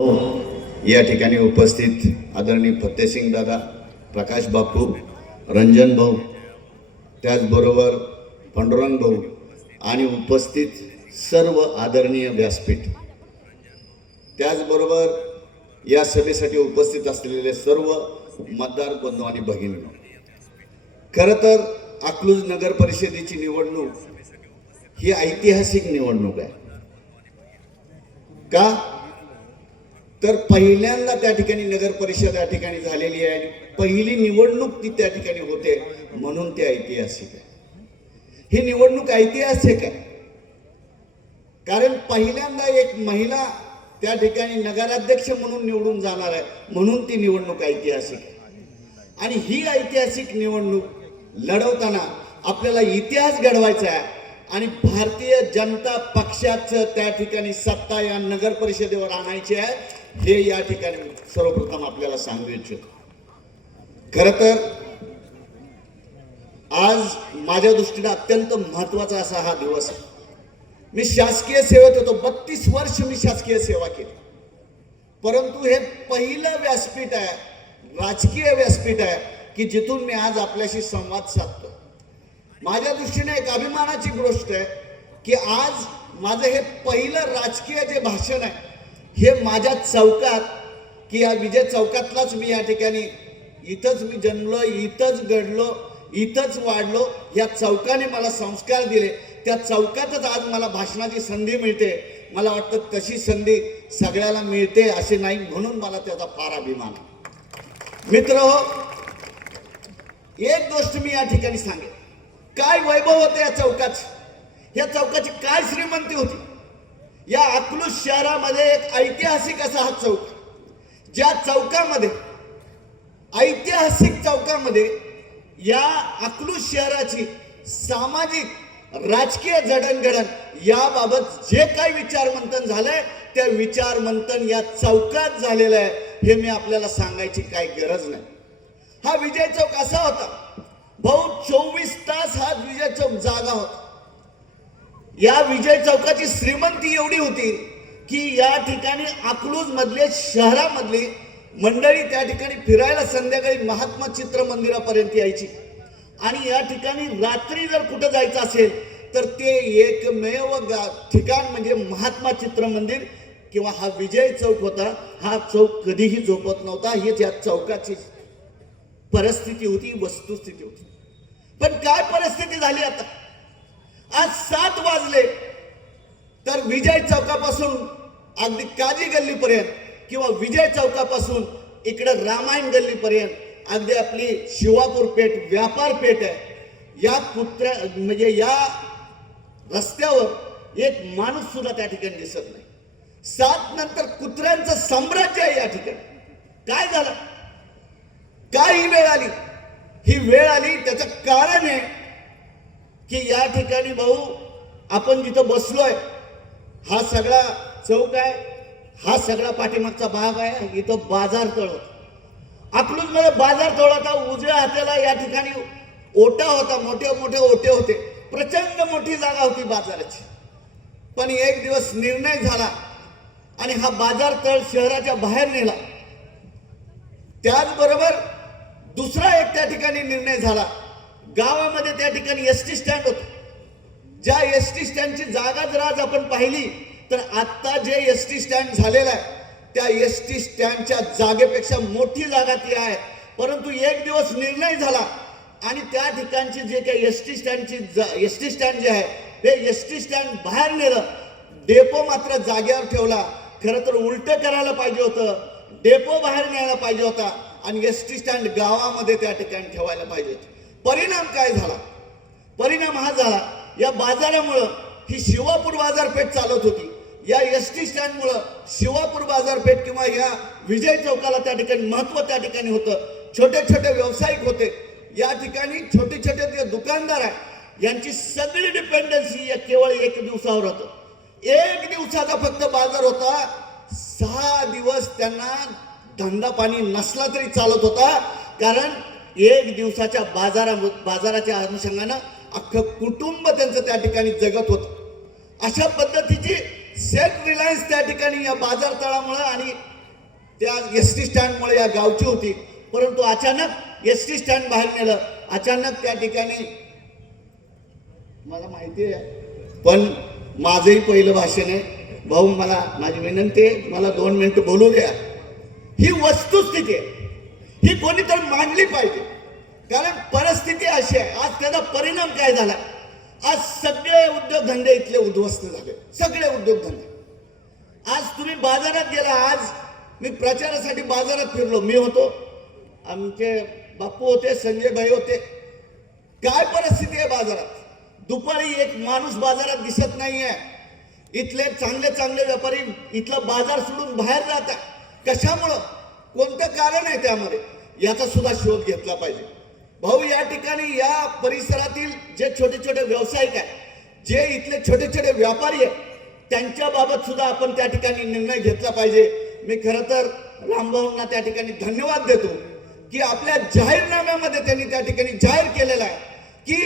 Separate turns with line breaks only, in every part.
हो, या ठिकाणी उपस्थित आदरणीय फतेसिंग दादा प्रकाश बापू रंजन भाऊ त्याचबरोबर पांडुरंग भाऊ आणि उपस्थित सर्व आदरणीय व्यासपीठ. त्याचबरोबर या सभेसाठी उपस्थित असलेले सर्व मतदार बंधू आणि भगिनी खरं तर अकलूज नगर परिषदेची निवडणूक ही ऐतिहासिक निवडणूक आहे. का? तर पहिल्यांदा त्या ठिकाणी नगर परिषद या ठिकाणी झालेली आहे. पहिली निवडणूक ती त्या ठिकाणी होते म्हणून ती ऐतिहासिक आहे. ही निवडणूक ऐतिहासिक आहे. कारण पहिल्यांदा एक महिला त्या ठिकाणी नगराध्यक्ष म्हणून निवडून जाणार आहे म्हणून ती निवडणूक ऐतिहासिक आहे. आणि ही ऐतिहासिक निवडणूक लढवताना आपल्याला इतिहास घडवायचा आहे आणि भारतीय जनता पक्षाचं त्या ठिकाणी सत्ता या नगर परिषदेवर आणायची आहे. हे या ठिकाणी सर्वप्रथम आपल्याला सांगू इच्छितो. खर तर आज माझ्या दृष्टीने अत्यंत महत्त्वाचा असा हा दिवस आहे. मी शासकीय सेवेत होतो. बत्तीस वर्ष मी शासकीय सेवा केली. परंतु हे पहिलं व्यासपीठ आहे राजकीय व्यासपीठ आहे की जिथून मी आज आपल्याशी संवाद साधतो माझ्या दृष्टीने एक अभिमानाची गोष्ट आहे की आज माझं हे पहिलं राजकीय जे भाषण आहे हे माझ्या चौकात की या विजय चौकातलाच मी या ठिकाणी इथंच मी जन्मलो इथंच घडलो इथंच वाढलो या चौकाने मला संस्कार दिले. त्या चौकातच आज मला भाषणाची संधी मिळते. मला वाटतं तशी संधी सगळ्याला मिळते असे नाही म्हणून मला त्याचा फार अभिमान मित्र हो एक गोष्ट मी या ठिकाणी सांगेन. काय वैभव होते या चौकाची या चौकाची काय श्रीमंती होती? या अकलूज शहरामध्ये एक ऐतिहासिक असा हा चौक ज्या चौकामध्ये ऐतिहासिक चौकामध्ये या अकलूज शहराची सामाजिक राजकीय जडणघडण याबाबत जे काही विचारमंथन झालंय त्या विचारमंथन या चौकात झालेलं आहे हे मी आपल्याला सांगायची काही गरज नाही. हा विजय चौक असा होता. भाऊ चोवीस तास हा विजय चौक जागा होता. या विजय चौकाची श्रीमंती एवढी होती की या ठिकाणी अकलूज मधले शहरामधली मंडळी त्या ठिकाणी फिरायला संध्याकाळी महात्मा चित्र मंदिरापर्यंत यायची. आणि या ठिकाणी रात्री जर कुठं जायचं असेल तर ते एकमेव गा ठिकाण म्हणजे महात्मा चित्र मंदिर किंवा हा विजय चौक होता. हा चौक कधीही झोपत नव्हता. हीच या चौकाची परिस्थिती होती वस्तुस्थिती होती. पण काय परिस्थिती झाली आता? आज सात वाजले. तर विजय चौकापासून अगदी काजी गल्लीपर्यंत किंवा विजय चौकापासून इकडं रामायण गल्लीपर्यंत अगदी आपली शिवापूर पेठ व्यापार पेठ आहे. या कुत्र्या म्हणजे या रस्त्यावर एक माणूस सुद्धा त्या ठिकाणी दिसत नाही. सात नंतर कुत्र्यांचं साम्राज्य आहे या ठिकाणी. काय झालं? काय ही वेळ आली. ही वेळ आली त्याचं कारण आहे की या ठिकाणी भाऊ आपण जिथं बसलोय हा सगळा चौक आहे हा सगळा पाठीमागचा भाग आहे इथं बाजार तळ. आपलूच अकलूजमध्ये म्हणजे बाजार तळ उजव्या हाताला या ठिकाणी ओटा होता मोठे मोठे ओटे होते. प्रचंड मोठी जागा होती बाजाराची. पण एक दिवस निर्णय झाला आणि हा बाजार तळ शहराच्या बाहेर नेला. त्याचबरोबर दुसरा एक त्या ठिकाणी निर्णय झाला. गावामध्ये त्या ठिकाणी एस टी स्टँड होत. ज्या एस टी स्टँडची जागा जर आज आपण पाहिली तर आत्ता जे एस टी स्टँड झालेलं आहे त्या एस टी स्टँडच्या जागेपेक्षा मोठी जागा ती आहे. परंतु एक दिवस निर्णय झाला आणि त्या ठिकाणची जे काही एस टी स्टँडची एस टी स्टँड जे आहे ते एस टी स्टँड बाहेर नेलं. डेपो मात्र जागेवर ठेवला. खरं तर उलट करायला पाहिजे होतं. डेपो बाहेर न्यायला पाहिजे होता. आणि एस टी स्टँड गावामध्ये त्या ठिकाणी ठेवायला पाहिजे होतं. परिणाम काय झाला? परिणाम हा झाला या बाजारामुळं ही शिवापूर बाजारपेठ चालत होती. या एस टी स्टँडमुळं शिवापूर बाजारपेठ किंवा या विजय चौकाला त्या ठिकाणी महत्त्व त्या ठिकाणी होतं. छोटे छोटे व्यावसायिक होते. या ठिकाणी छोटे छोटे जे दुकानदार आहे यांची सगळी डिपेंडन्सी या केवळ एक दिवसावर होतं. एक दिवसाचा फक्त बाजार होता. सहा दिवस त्यांना धंदा पाणी नसला तरी चालत होता. कारण एक दिवसाच्या बाजारा बाजाराच्या अनुषंगानं अख्खं कुटुंब त्यांचं त्या ठिकाणी जगत होतं. अशा पद्धतीची सेल्फ रिलायन्स त्या ठिकाणी या बाजार तळामुळं आणि त्या एस टी स्टँडमुळे या गावची होती. परंतु अचानक एस टी स्टँड बाहेर नेलं. अचानक त्या ठिकाणी मला माहिती आहे पण माझंही पहिलं भाषण आहे. भाऊ मला माझी विनंती आहे मला दोन मिनिटं बोलू द्या. ही वस्तुस्थिती आहे. ही कोणीतरी मांडली पाहिजे. कारण परिस्थिती अशी आहे आज त्याचा परिणाम काय झाला? आज सगळे उद्योगधंदे इथले उद्ध्वस्त झाले. सगळे उद्योगधंदे. आज तुम्ही बाजारात गेला आज मी प्रचारासाठी बाजारात फिरलो. मी होतो. आमचे बापू होते संजय भाई होते. काय परिस्थिती आहे बाजारात? दुपारी एक माणूस बाजारात दिसत नाही आहे इथले चांगले चांगले व्यापारी इथला बाजार सोडून बाहेर जातात. कशामुळं? कोणतं कारण आहे त्यामध्ये? याचा सुद्धा शोध घेतला पाहिजे. भाऊ या ठिकाणी या परिसरातील जे छोटे छोटे व्यावसायिक आहेत जे इथले छोटे छोटे व्यापारी आहेत त्यांच्या बाबत सुद्धा आपण त्या ठिकाणी निर्णय घेतला पाहिजे. मी खरं तर रामभाऊंना त्या ठिकाणी धन्यवाद देतो की आपल्या जाहीरनाम्यामध्ये त्यांनी त्या ठिकाणी जाहीर केलेला आहे की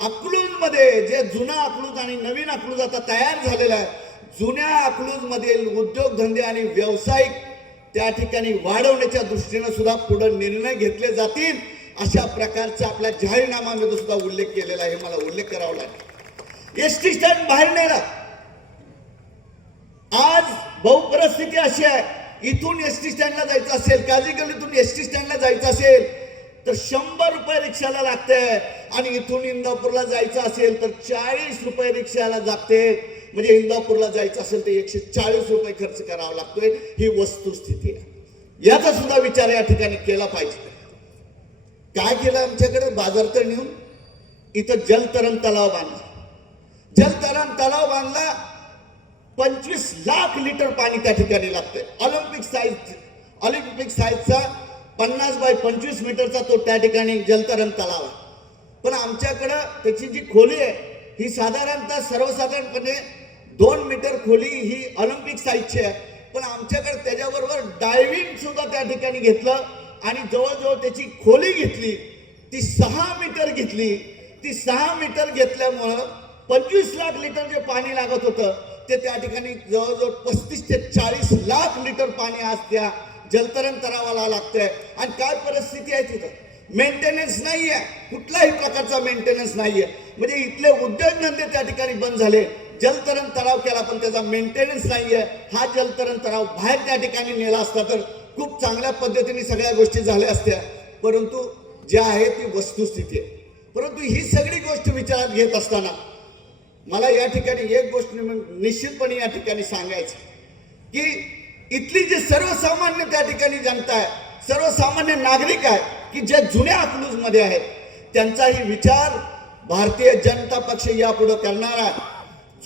अकलूजमध्ये जे जुना अकलूज आणि नवीन अकलूज आता तयार झालेला आहे जुन्या अकलूजमधील उद्योगधंदे आणि व्यावसायिक त्या ठिकाणी वाढवण्याच्या दृष्टीनं सुद्धा पुढे निर्णय घेतले जातील अशा प्रकारचा आपल्या जाहीरनाम्यामध्ये सुद्धा उल्लेख केलेला आहे मला उल्लेख करावा लागेल. एस टी स्टँड बाहेर नेला आज बहु परिस्थिती अशी आहे इथून एस टी स्टँडला जायचं असेल काजी गल्लीतून एस टी स्टँडला जायचं असेल तर शंभर रुपये रिक्षाला लागते आणि इथून इंदापूरला जायचं असेल तर चाळीस रुपये रिक्षाला जागते म्हणजे इंदापूरला जायचं असेल तर एकशे चाळीस रुपये खर्च करावा लागतोय. ही वस्तुस्थिती आहे. याचा सुद्धा विचार या ठिकाणी केला पाहिजे. काय केलं आमच्याकडे? बाजारतळ नेऊन इथं जलतरण तलाव बांधला. जलतरण तलाव बांधला. पंचवीस लाख लिटर पाणी त्या ठिकाणी लागतंय. ऑलिम्पिक साईज ऑलिम्पिक साईजचा पन्नास बाय पंचवीस मीटरचा तो त्या ठिकाणी जलतरण तलाव आहे. पण आमच्याकडं त्याची जी खोली आहे ही साधारणतः सर्वसाधारणपणे दोन मीटर खोली ही ऑलिम्पिक साईजची आहे. पण आमच्याकडे त्याच्याबरोबर डायव्हिंग सुद्धा त्या ठिकाणी घेतलं आणि जवळजवळ त्याची खोली घेतली ती सहा मीटर घेतली. ती सहा मीटर घेतल्यामुळं पंचवीस लाख लिटर जे पाणी लागत होतं ते त्या ठिकाणी जवळजवळ पस्तीस ते चाळीस लाख लिटर पाणी आज त्या जलतरण तलावाला लागतंय. आणि काय परिस्थिती आहे तिथं? मेंटेनन्स नाही आहे कुठल्याही प्रकारचा मेंटेनन्स नाही आहे म्हणजे इथले उद्योगधंदे त्या ठिकाणी बंद झाले. जलतरण तलाव केला पण त्याचा मेंटेनन्स नाही आहे हा जलतरण तलाव बाहेर त्या ठिकाणी नेला असता तर खूप चांगल्या पद्धतीने सगळ्या गोष्टी झाल्या असत्या. परंतु ज्या आहे ती वस्तुस्थिती आहे. परंतु ही सगळी गोष्ट विचारात घेत असताना मला या ठिकाणी एक गोष्ट निश्चितपणे या ठिकाणी सांगायचं की इथली जी सर्वसामान्य त्या ठिकाणी जनता आहे सर्वसामान्य नागरिक आहे की ज्या जुन्या अकलूजमध्ये आहेत त्यांचाही विचार भारतीय जनता पक्ष यापुढे करणार आहे.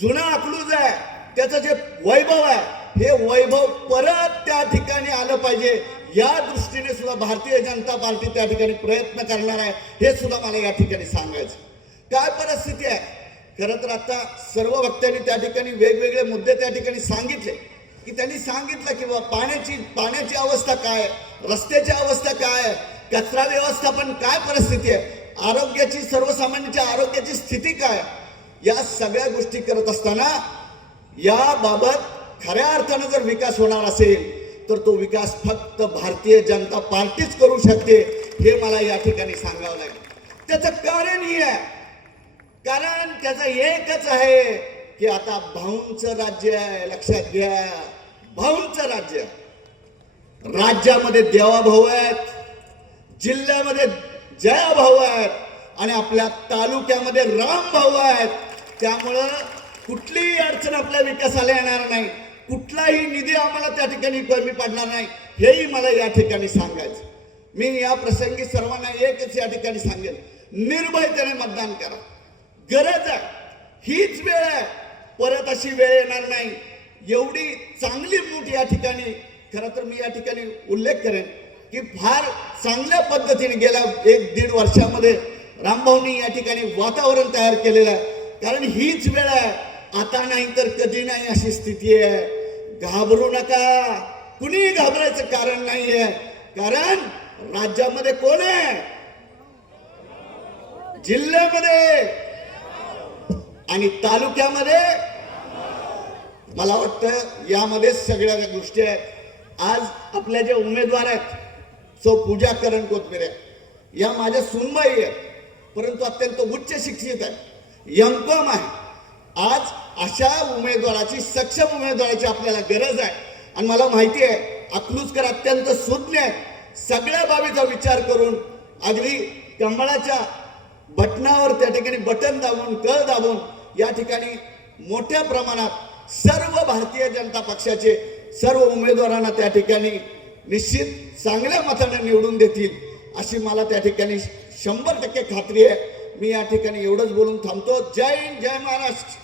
जुनं अकलूज आहे. त्याचं जे वैभव आहे हे वैभव परत त्या ठिकाणी आलं पाहिजे. या दृष्टीने सुद्धा भारतीय जनता पार्टी त्या ठिकाणी प्रयत्न करणार आहे हे सुद्धा मला या ठिकाणी सांगायचं. काय परिस्थिती आहे? खरं तर आता सर्व वक्त्यांनी त्या ठिकाणी वेगवेगळे मुद्दे त्या ठिकाणी सांगितले. की त्यांनी सांगितलं की बाबा पाण्याची पाण्याची अवस्था काय रस्त्याची अवस्था काय आहे? कचरा व्यवस्थापन काय परिस्थिती आहे? आरोग्याची सर्वसामान्यांच्या आरोग्याची स्थिती काय आहे? या सगळ्या गोष्टी करत असताना याबाबत खऱ्या अर्थानं जर विकास होणार असेल तर तो विकास फक्त भारतीय जनता पार्टीच करू शकते हे मला या ठिकाणी सांगावं लागेल. त्याचं कारण ही आहे. कारण त्याचं एकच आहे की आता भाऊंचं राज्य आहे लक्षात घ्या. भाऊंचं राज्य. राज्यामध्ये देवाभाऊ आहेत जिल्ह्यामध्ये जया भाऊ आहेत आणि आपल्या तालुक्यामध्ये राम भाऊ आहेत. त्यामुळं कुठलीही अडचण आपल्या विकासाला येणार नाही. कुठलाही निधी आम्हाला त्या ठिकाणी कमी पडणार नाही हेही मला या ठिकाणी सांगायचं. मी या प्रसंगी सर्वांना एकच या ठिकाणी सांगेन निर्भयतेने मतदान करा. गरज आहे. हीच वेळ आहे. परत अशी वेळ येणार नाही. एवढी चांगली मूठ या ठिकाणी खरं तर मी या ठिकाणी उल्लेख करेन की फार चांगल्या पद्धतीने गेल्या एक दीड वर्षामध्ये रामभाऊनी या ठिकाणी वातावरण तयार केलेलं आहे. कारण हीच वेळ आहे. आता नाही तर कधी नाही अशी स्थिती आहे. घाबरू नका. कुणी घाबरायचं कारण नाहीये. कारण राज्यामध्ये कोण आहे? जिल्ह्यामध्ये. आणि तालुक्यामध्ये. मला वाटतं यामध्ये सगळ्या गोष्टी आहेत. आज आपल्या जे उमेदवार आहेत सो पूजा करण कोथमिरे या माझ्या सुनबाई आहेत. परंतु अत्यंत उच्च शिक्षित आहे एम कॉम आहे. आज अशा उमेदवाराची सक्षम उमेदवाराची आपल्याला गरज आहे. आणि मला माहिती आहे अकलूजकर अत्यंत सुज्ञ आहे सगळ्या बाबीचा विचार करून अगदी कमळाच्या बटनावर त्या ठिकाणी बटन दाबून कळ दाबून या ठिकाणी मोठ्या प्रमाणात सर्व भारतीय जनता पक्षाचे सर्व उमेदवारांना त्या ठिकाणी निश्चित चांगल्या मताने निवडून देतील अशी मला त्या ठिकाणी शंभर टक्के खात्री आहे. मी या ठिकाणी एवढंच बोलून थांबतो. जय हिंद जय महाराष्ट्र.